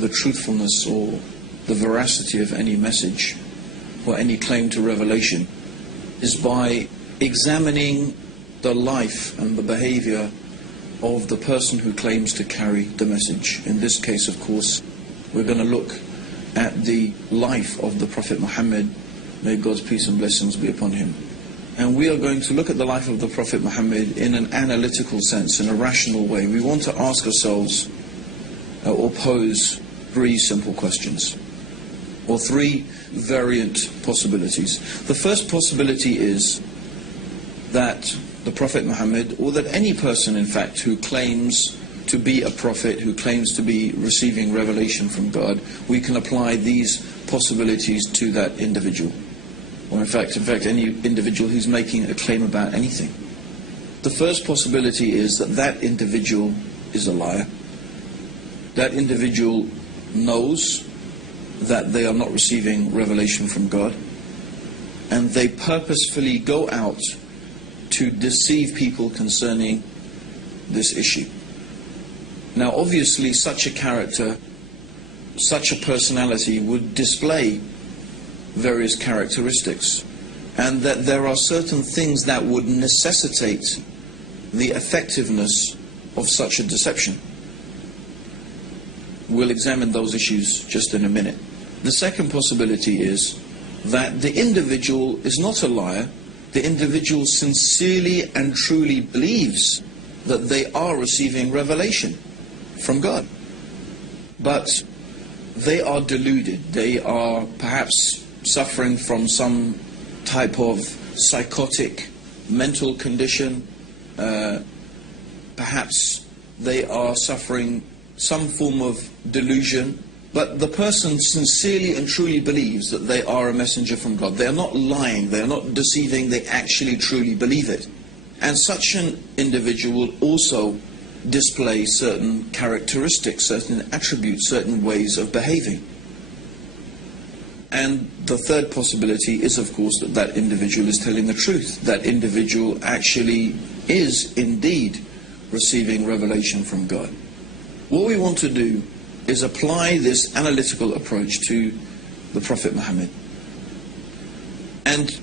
the truthfulness or the veracity of any message or any claim to revelation is by examining the life and the behavior of the person who claims to carry the message. In this case, of course, we're going to look at the life of the Prophet Muhammad, may God's peace and blessings be upon him. And we are going to look at the life of the Prophet Muhammad in an analytical sense, in a rational way. We want to ask ourselves or pose three simple questions, or three variant possibilities. The first possibility is that the Prophet Muhammad, or that any person in fact who claims to be a prophet, who claims to be receiving revelation from God, we can apply these possibilities to that individual. Or in fact any individual who's making a claim about anything. The first possibility is that that individual is a liar. That individual knows that they are not receiving revelation from God, and they purposefully go out to deceive people concerning this issue. Now obviously such a character, such a personality would display various characteristics, and that there are certain things that would necessitate the effectiveness of such a deception. We'll examine those issues just in a minute. The second possibility is that the individual is not a liar. The individual sincerely and truly believes that they are receiving revelation from God, but they are deluded. They are perhaps suffering from some type of psychotic mental condition. Perhaps they are suffering some form of delusion, but the person sincerely and truly believes that they are a messenger from God. They are not lying, they are not deceiving, they actually truly believe it. And such an individual will also display certain characteristics, certain attributes, certain ways of behaving. And the third possibility is, of course, that that individual is telling the truth. That individual actually is indeed receiving revelation from God. What we want to do is apply this analytical approach to the Prophet Muhammad. And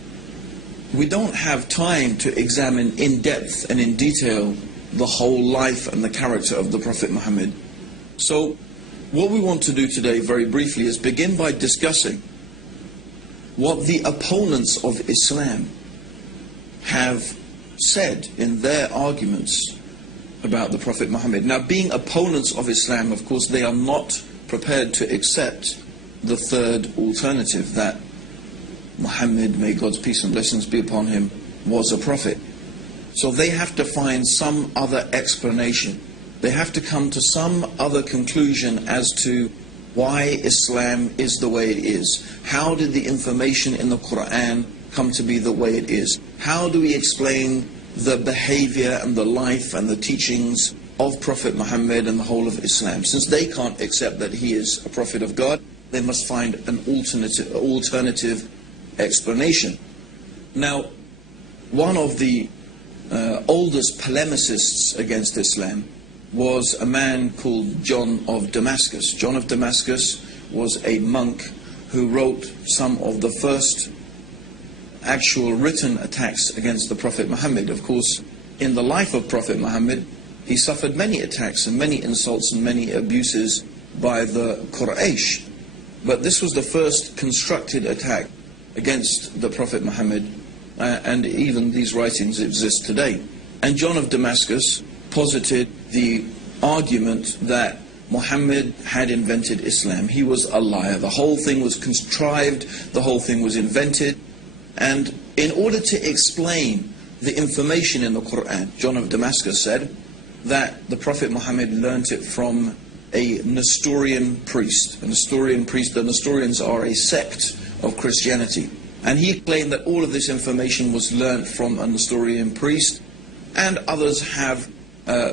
we don't have time to examine in depth and in detail the whole life and the character of the Prophet Muhammad. So what we want to do today very briefly is begin by discussing what the opponents of Islam have said in their arguments about the Prophet Muhammad. Now, being opponents of Islam, of course, they are not prepared to accept the third alternative, that Muhammad, may God's peace and blessings be upon him, was a prophet. So they have to find some other explanation. They have to come to some other conclusion as to why Islam is the way it is. How did the information in the Quran come to be the way it is? How do we explain the behavior and the life and the teachings of Prophet Muhammad and the whole of Islam? Since they can't accept that he is a prophet of God, they must find an alternative explanation. Now, one of the oldest polemicists against Islam was a man called John of Damascus. John of Damascus was a monk who wrote some of the first actual written attacks against the Prophet Muhammad. Of course, in the life of Prophet Muhammad, he suffered many attacks and many insults and many abuses by the Quraysh. But this was the first constructed attack against the Prophet Muhammad, and even these writings exist today. And John of Damascus posited the argument that Muhammad had invented Islam. He was a liar. The whole thing was contrived, the whole thing was invented. And in order to explain the information in the Quran, John of Damascus said that the Prophet Muhammad learnt it from a Nestorian priest. A Nestorian priest, the Nestorians are a sect of Christianity. And he claimed that all of this information was learnt from a Nestorian priest, and others have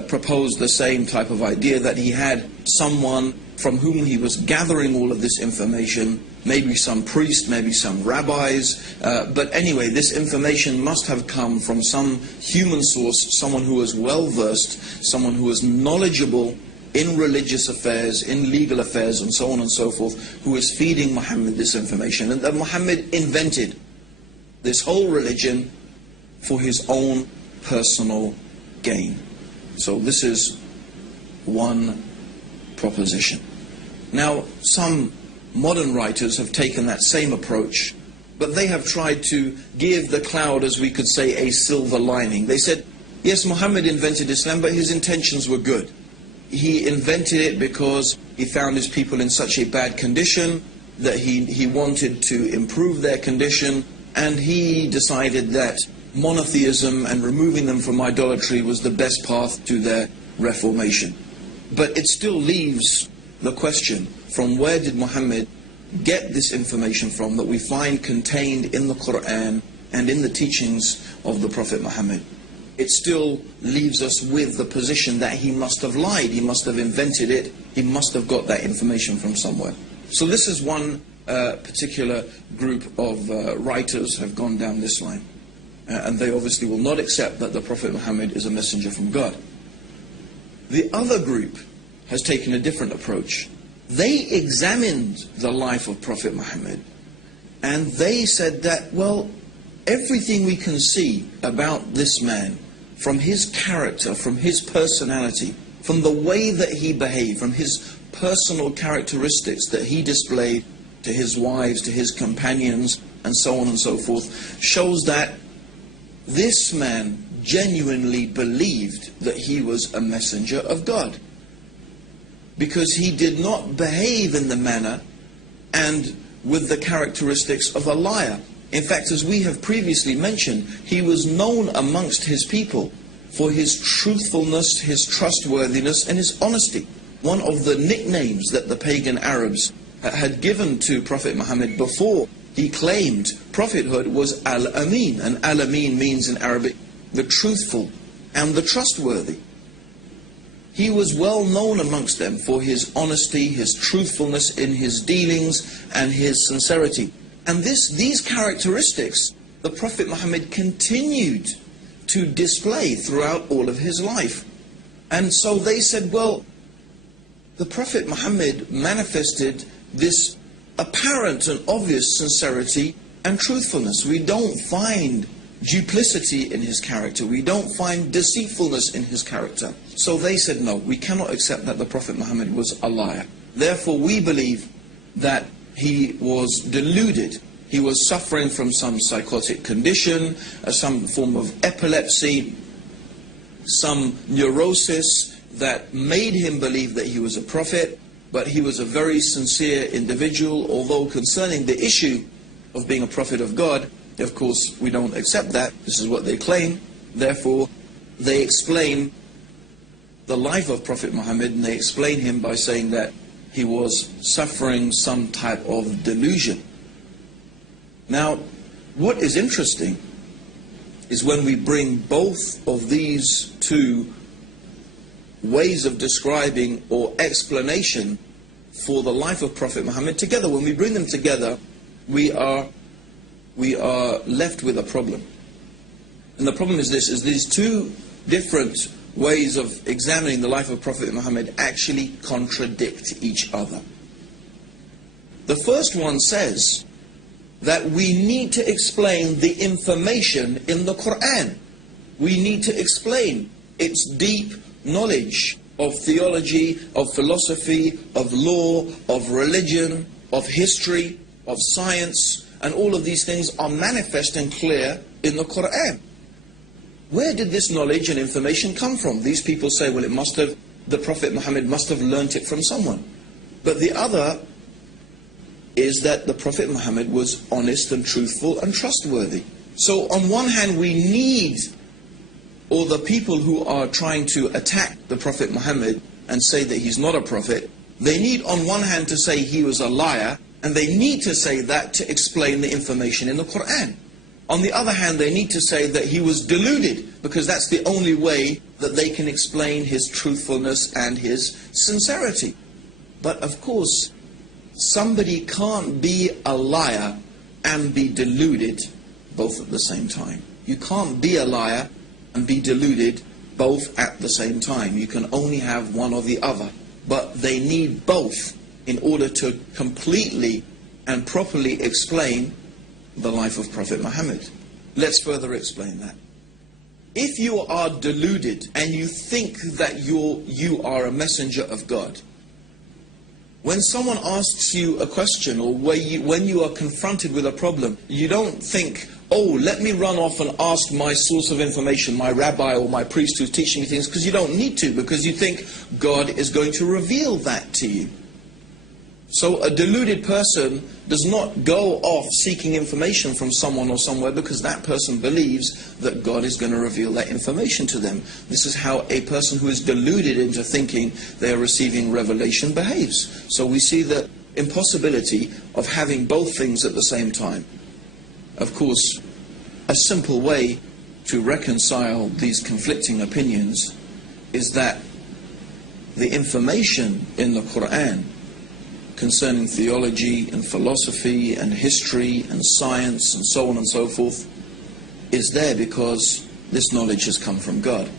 proposed the same type of idea, that he had someone from whom he was gathering all of this information, maybe some priest, maybe some rabbis, but anyway, this information must have come from some human source, someone who was well versed, someone who was knowledgeable in religious affairs, in legal affairs, and so on and so forth, who is feeding Muhammad this information. And that Muhammad invented this whole religion for his own personal gain. So this is one proposition. Now, some modern writers have taken that same approach, but they have tried to give the cloud, as we could say, a silver lining. They said, yes, Muhammad invented Islam, but his intentions were good. He invented it because he found his people in such a bad condition that he wanted to improve their condition, and he decided that monotheism and removing them from idolatry was the best path to their reformation. But it still leaves the question, from where did Muhammad get this information from that we find contained in the Quran and in the teachings of the Prophet Muhammad? It still leaves us with the position that he must have lied, he must have invented it, he must have got that information from somewhere. So this is one particular group of writers have gone down this line. And they obviously will not accept that the Prophet Muhammad is a messenger from God. The other group has taken a different approach. They examined the life of Prophet Muhammad, and they said that, well, everything we can see about this man, from his character, from his personality, from the way that he behaved, from his personal characteristics that he displayed to his wives, to his companions, and so on and so forth, shows that this man genuinely believed that he was a messenger of God, because he did not behave in the manner and with the characteristics of a liar. In fact, as we have previously mentioned, he was known amongst his people for his truthfulness, his trustworthiness, and his honesty. One of the nicknames that the pagan Arabs had given to Prophet Muhammad before he claimed prophethood was Al-Amin. And Al-Amin means in Arabic the truthful and the trustworthy. He was well known amongst them for his honesty, his truthfulness in his dealings, and his sincerity. And these characteristics the Prophet Muhammad continued to display throughout all of his life. And so they said, well, the Prophet Muhammad manifested this apparent and obvious sincerity and truthfulness. We don't find duplicity in his character. We don't find deceitfulness in his character. So they said, no, we cannot accept that the Prophet Muhammad was a liar. Therefore, we believe that he was deluded. He was suffering from some psychotic condition, some form of epilepsy, some neurosis that made him believe that he was a prophet, but he was a very sincere individual, although concerning the issue of being a prophet of God, of course, we don't accept that. This is what they claim. Therefore, they explain the life of Prophet Muhammad, and they explain him by saying that he was suffering some type of delusion. Now, what is interesting is when we bring both of these two ways of describing or explanation for the life of Prophet Muhammad together, when we bring them together, we are left with a problem. And the problem is this, is these two different ways of examining the life of Prophet Muhammad actually contradict each other. The first one says that we need to explain the information in the Quran. We need to explain its deep knowledge of theology, of philosophy, of law, of religion, of history, of science, and all of these things are manifest and clear in the Quran. Where did this knowledge and information come from? These people say, well, the Prophet Muhammad must have learnt it from someone. But the other is that the Prophet Muhammad was honest and truthful and trustworthy. So on one hand, we need, or the people who are trying to attack the Prophet Muhammad and say that he's not a prophet, they need on one hand to say he was a liar, and they need to say that to explain the information in the Quran. On the other hand, they need to say that he was deluded, because that's the only way that they can explain his truthfulness and his sincerity. But of course, somebody can't be a liar and be deluded both at the same time. You can't be a liar and be deluded both at the same time. You can only have one or the other. but they need both in order to completely and properly explain the life of Prophet Muhammad. Let's further explain that. If you are deluded and you think that you are a messenger of God, when someone asks you a question, or when you are confronted with a problem, you don't think, oh, let me run off and ask my source of information, my rabbi or my priest who's teaching me things, because you don't need to, because you think God is going to reveal that to you. So a deluded person does not go off seeking information from someone or somewhere because that person believes that God is going to reveal that information to them. This is how a person who is deluded into thinking they are receiving revelation behaves. So we see the impossibility of having both things at the same time. Of course, a simple way to reconcile these conflicting opinions is that the information in the Quran concerning theology and philosophy and history and science and so on and so forth is there because this knowledge has come from God.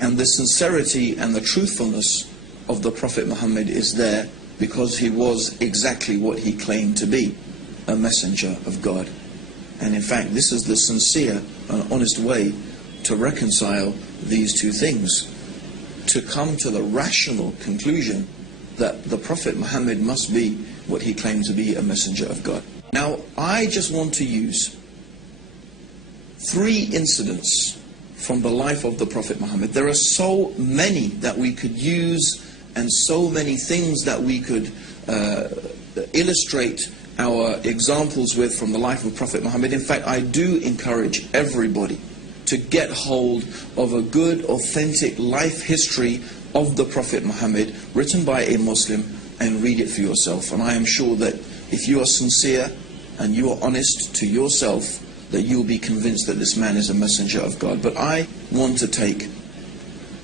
And the sincerity and the truthfulness of the Prophet Muhammad is there because he was exactly what he claimed to be, a messenger of God. And in fact, this is the sincere and honest way to reconcile these two things, to come to the rational conclusion that the Prophet Muhammad must be what he claimed to be, a messenger of God. Now, I just want to use 3 incidents from the life of the Prophet Muhammad. There are so many that we could use and so many things that we could illustrate our examples with from the life of Prophet Muhammad. In fact, I do encourage everybody to get hold of a good, authentic life history of the Prophet Muhammad, written by a Muslim, and read it for yourself. And I am sure that if you are sincere and you are honest to yourself, that you will be convinced that this man is a messenger of God. But I want to take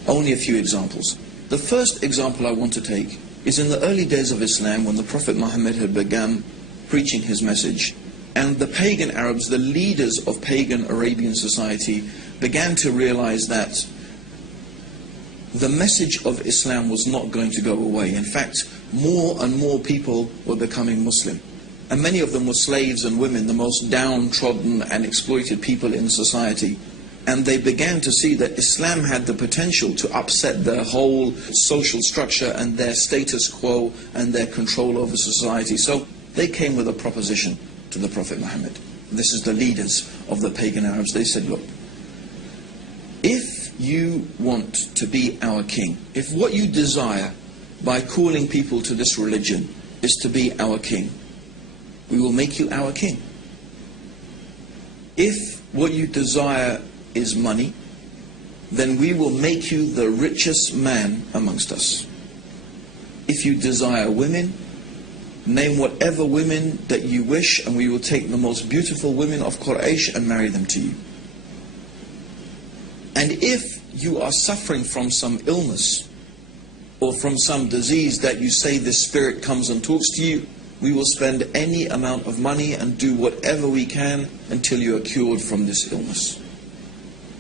only a few examples. The first example I want to take is in the early days of Islam, when the Prophet Muhammad had begun preaching his message, and the pagan Arabs, the leaders of pagan Arabian society, began to realize that the message of Islam was not going to go away. In fact, more and more people were becoming Muslim. And many of them were slaves and women, the most downtrodden and exploited people in society. And they began to see that Islam had the potential to upset their whole social structure and their status quo and their control over society. So they came with a proposition to the Prophet Muhammad. This is the leaders of the pagan Arabs. They said, look, if you want to be our king, if what you desire by calling people to this religion is to be our king, we will make you our king. If what you desire is money, then we will make you the richest man amongst us. If you desire women, name whatever women that you wish, and we will take the most beautiful women of Quraysh and marry them to you. And if you are suffering from some illness or from some disease that you say this spirit comes and talks to you, we will spend any amount of money and do whatever we can until you are cured from this illness.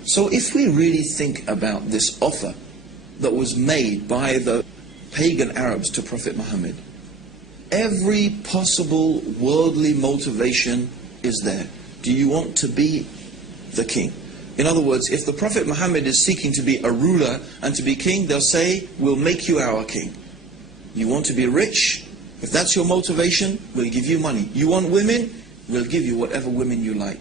So if we really think about this offer that was made by the pagan Arabs to Prophet Muhammad, every possible worldly motivation is there. Do you want to be the king? In other words, if the Prophet Muhammad is seeking to be a ruler and to be king, they'll say, we'll make you our king. You want to be rich? If that's your motivation, we'll give you money. You want women? We'll give you whatever women you like.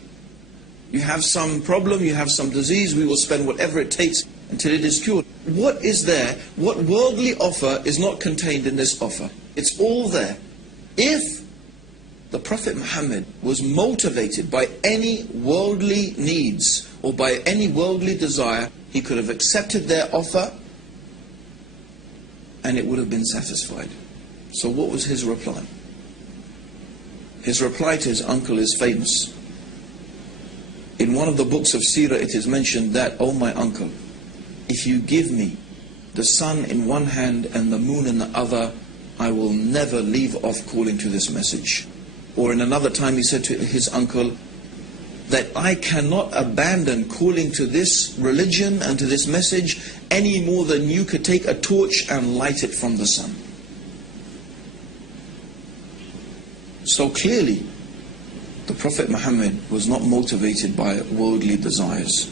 You have some problem, you have some disease, we will spend whatever it takes until it is cured. What is there? What worldly offer is not contained in this offer? It's all there. If the Prophet Muhammad was motivated by any worldly needs or by any worldly desire, he could have accepted their offer and it would have been satisfied. So what was his reply? His reply to his uncle is famous. In one of the books of Seerah it is mentioned that, "Oh my uncle, if you give me the sun in one hand and the moon in the other, I will never leave off calling to this message." Or in another time he said to his uncle, that I cannot abandon calling to this religion and to this message any more than you could take a torch and light it from the sun. So clearly, the Prophet Muhammad was not motivated by worldly desires.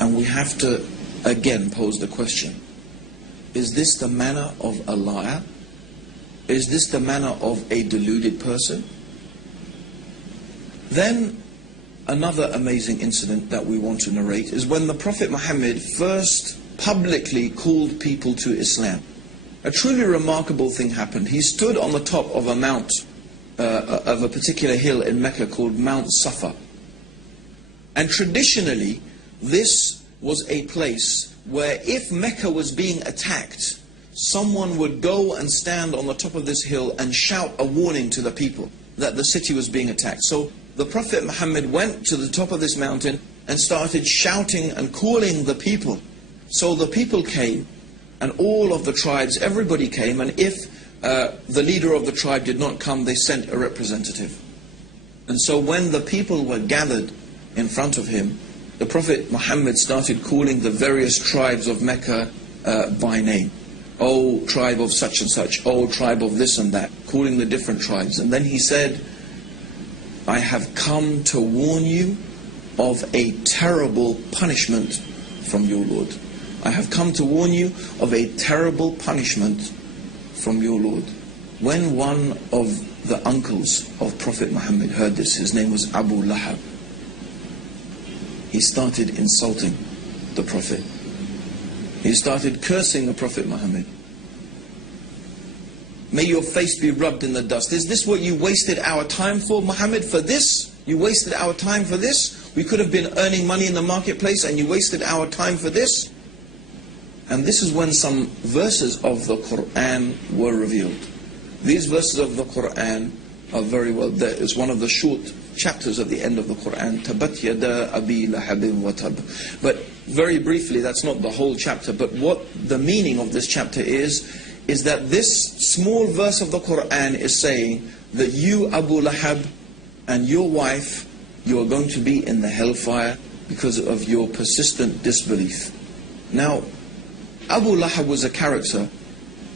And we have to again pose the question, is this the manner of a liar? Is this the manner of a deluded person? Then another amazing incident that we want to narrate is when the Prophet Muhammad first publicly called people to Islam. A truly remarkable thing happened. He stood on the top of a mount, of a particular hill in Mecca called Mount Safa. And traditionally, this was a place where if Mecca was being attacked, someone would go and stand on the top of this hill and shout a warning to the people that the city was being attacked. So the Prophet Muhammad went to the top of this mountain and started shouting and calling the people. So the people came, and all of the tribes, everybody came, and if the leader of the tribe did not come, they sent a representative. And so when the people were gathered in front of him, the Prophet Muhammad started calling the various tribes of Mecca by name. Oh, tribe of such and such, oh, tribe of this and that, calling the different tribes. And then he said, I have come to warn you of a terrible punishment from your Lord. I have come to warn you of a terrible punishment from your Lord. When one of the uncles of Prophet Muhammad heard this, his name was Abu Lahab, he started insulting the Prophet. He started cursing the Prophet Muhammad. May your face be rubbed in the dust. Is this what you wasted our time for, Muhammad? For this? You wasted our time for this? We could have been earning money in the marketplace and you wasted our time for this? And this is when some verses of the Quran were revealed. These verses of the Quran are very well there. It's one of the short chapters at the end of the Quran. Tabat yada abi lahabin wa tab. But very briefly, that's not the whole chapter, but what the meaning of this chapter is that this small verse of the Quran is saying that you, Abu Lahab, and your wife, you are going to be in the hellfire because of your persistent disbelief. Now, Abu Lahab was a character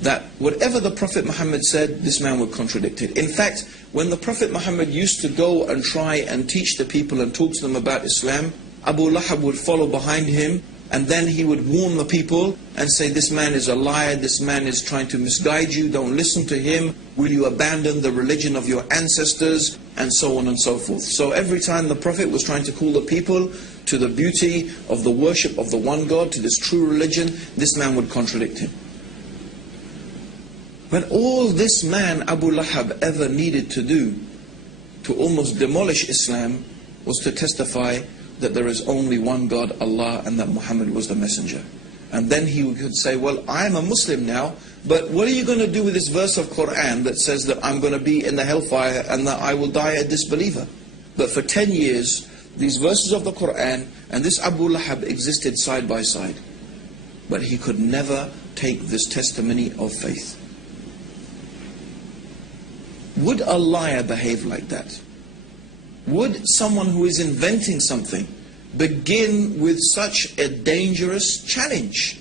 that whatever the Prophet Muhammad said, this man would contradict it. In fact, when the Prophet Muhammad used to go and try and teach the people and talk to them about Islam, Abu Lahab would follow behind him, and then he would warn the people and say, this man is a liar, this man is trying to misguide you, don't listen to him, will you abandon the religion of your ancestors, and so on and so forth. So every time the Prophet was trying to call the people to the beauty of the worship of the one God, to this true religion, this man would contradict him. When all this man, Abu Lahab, ever needed to do to almost demolish Islam was to testify that there is only one God, Allah, and that Muhammad was the messenger. And then he could say, well, I am a Muslim now, but what are you going to do with this verse of Quran that says that I'm going to be in the hellfire and that I will die a disbeliever? But for 10 years, these verses of the Quran and this Abu Lahab existed side by side. But he could never take this testimony of faith. Would a liar behave like that? Would someone who is inventing something begin with such a dangerous challenge?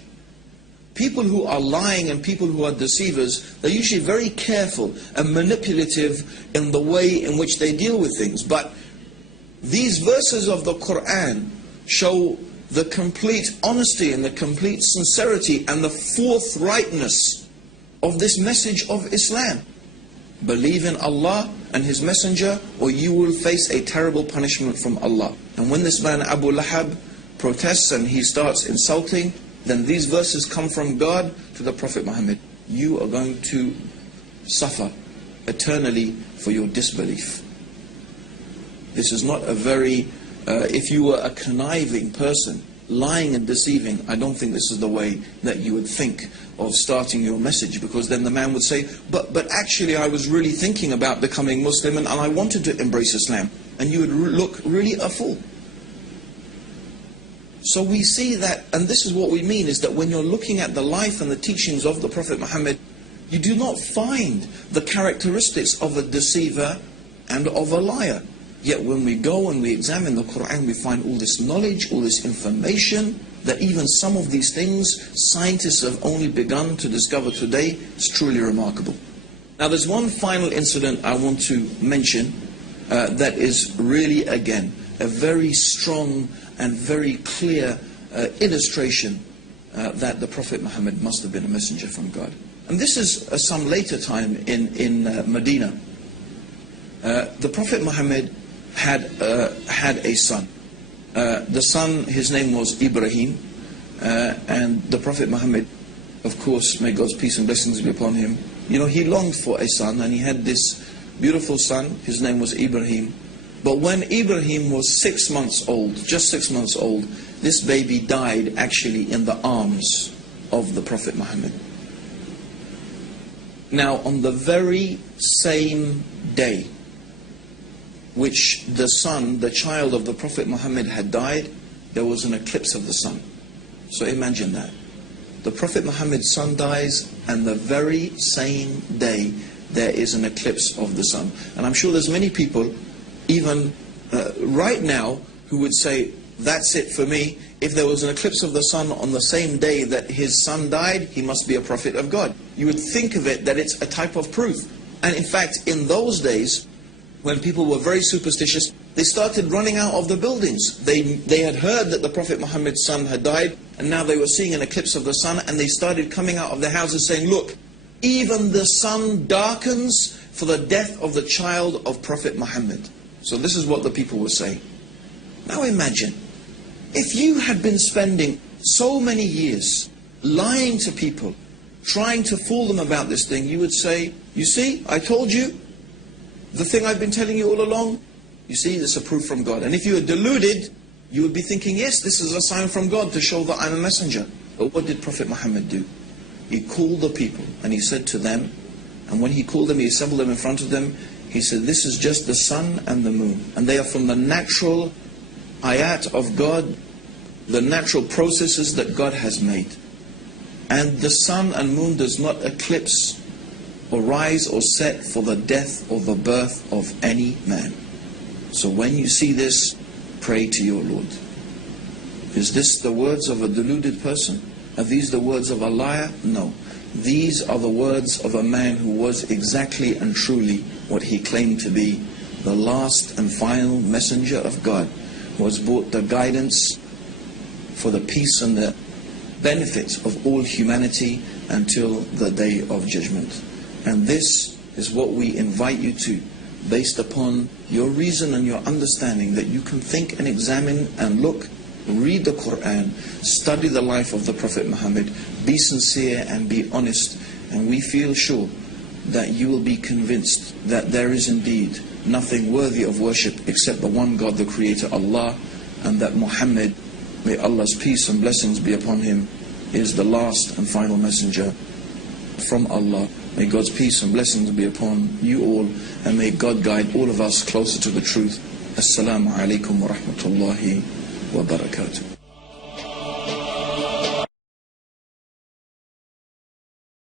People who are lying and people who are deceivers, they're usually very careful and manipulative in the way in which they deal with things. But these verses of the Quran show the complete honesty and the complete sincerity and the forthrightness of this message of Islam. Believe in Allah and His Messenger, or you will face a terrible punishment from Allah. And when this man Abu Lahab protests and he starts insulting, then these verses come from God to the Prophet Muhammad. You are going to suffer eternally for your disbelief. This is not a very, if you were a conniving person, lying and deceiving, I don't think this is the way that you would think of starting your message, because then the man would say, but actually I was really thinking about becoming Muslim and I wanted to embrace Islam. And you would look really a fool. So we see that, and this is what we mean, is that when you're looking at the life and the teachings of the Prophet Muhammad, you do not find the characteristics of a deceiver and of a liar. Yet when we go and we examine the Quran, we find all this knowledge, all this information, that even some of these things scientists have only begun to discover today. It's truly remarkable. Now there's one final incident I want to mention that is really, again, a very strong and very clear illustration that the Prophet Muhammad must have been a messenger from God. And this is some later time in Medina. The Prophet Muhammad had a son. The son, his name was Ibrahim, and the Prophet Muhammad, of course, may God's peace and blessings be upon him, you know, he longed for a son, and he had this beautiful son. His name was Ibrahim. But when Ibrahim was 6 months old, just 6 months old, this baby died actually in the arms of the Prophet Muhammad. Now, on the very same day which the son, the child of the Prophet Muhammad had died, there was an eclipse of the sun. So imagine that. The Prophet Muhammad's son dies, and the very same day there is an eclipse of the sun. And I'm sure there's many people, even right now, who would say, that's it for me. If there was an eclipse of the sun on the same day that his son died, he must be a prophet of God. You would think of it that it's a type of proof. And in fact, in those days, when people were very superstitious, they started running out of the buildings. They had heard that the Prophet Muhammad's son had died, and now they were seeing an eclipse of the sun, and they started coming out of their houses saying, look, even the sun darkens for the death of the child of Prophet Muhammad. So this is what the people were saying. Now imagine, if you had been spending so many years lying to people, trying to fool them about this thing, you would say, you see, I told you, the thing I've been telling you all along, you see, this is a proof from God. And if you were deluded, you would be thinking, yes, this is a sign from God to show that I'm a messenger. But what did Prophet Muhammad do? He called the people and he said to them, and when he called them, he assembled them in front of them, he said, this is just the sun and the moon. And they are from the natural ayat of God, the natural processes that God has made. And the sun and moon does not eclipse or rise or set for the death or the birth of any man. So when you see this, pray to your Lord. Is this the words of a deluded person? Are these the words of a liar? No. These are the words of a man who was exactly and truly what he claimed to be, the last and final messenger of God, who has brought the guidance for the peace and the benefits of all humanity until the day of judgment. And this is what we invite you to, based upon your reason and your understanding, that you can think and examine and look, read the Quran, study the life of the Prophet Muhammad, be sincere and be honest, and we feel sure that you will be convinced that there is indeed nothing worthy of worship except the one God, the Creator, Allah, and that Muhammad, may Allah's peace and blessings be upon him, is the last and final messenger from Allah. May God's peace and blessings be upon you all, and may God guide all of us closer to the truth. Assalamu alaikum wa rahmatullahi wa barakatuh.